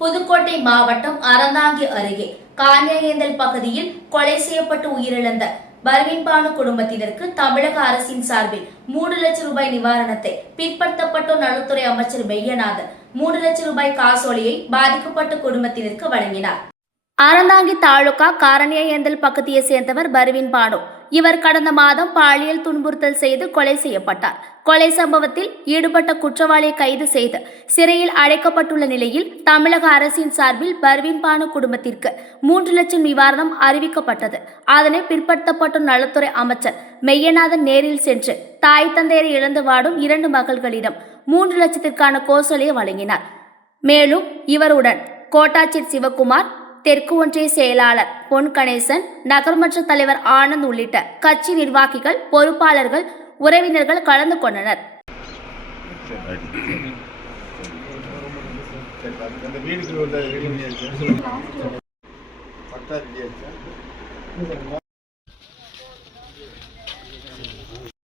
புதுக்கோட்டை மாவட்டம் அறந்தாங்கி அருகே காஞ்ஞேந்தல் பகுதியில் கொலை செய்யப்பட்டு உயிரிழந்த பர்வின்பானு குடும்பத்தினருக்கு தமிழக அரசின் சார்பில் மூன்று லட்சம் ரூபாய் நிவாரணத்தை பிற்படுத்தப்பட்டோர் நலத்துறை அமைச்சர் மெய்யநாதன் மூன்று லட்சம் ரூபாய் காசோலையை பாதிக்கப்பட்ட குடும்பத்தினருக்கு வழங்கினார். அறந்தாங்கி தாலுகா காரணியேந்தல் பகுதியை சேர்ந்தவர் பர்வீன் பானு. இவர் கடந்த மாதம் பாலியல் துன்புறுத்தல் செய்து கொலை செய்யப்பட்டார். கொலை சம்பவத்தில் ஈடுபட்ட குற்றவாளியை கைது செய்து சிறையில் அடைக்கப்பட்டுள்ள நிலையில் தமிழக அரசின் சார்பில் பர்வீன் பானு குடும்பத்திற்கு மூன்று லட்சம் நிவாரணம் அறிவிக்கப்பட்டது. அதனை பிற்படுத்தப்பட்ட நலத்துறை அமைச்சர் மெய்யநாதன் நேரில் சென்று தாய் தந்தையரை இழந்து வாடும் இரண்டு மகள்களிடம் மூன்று லட்சத்திற்கான கோசலையை வழங்கினார். மேலும் இவருடன் கோட்டாட்சியர் சிவகுமார் தெற்கு ஒன்றிய செயலாளர் பொன் கணேசன் நகர்மன்ற தலைவர் ஆனந்த் உள்ளிட்ட கட்சி நிர்வாகிகள் பொறுப்பாளர்கள் உறவினர்கள் கலந்து கொண்டனர். அந்த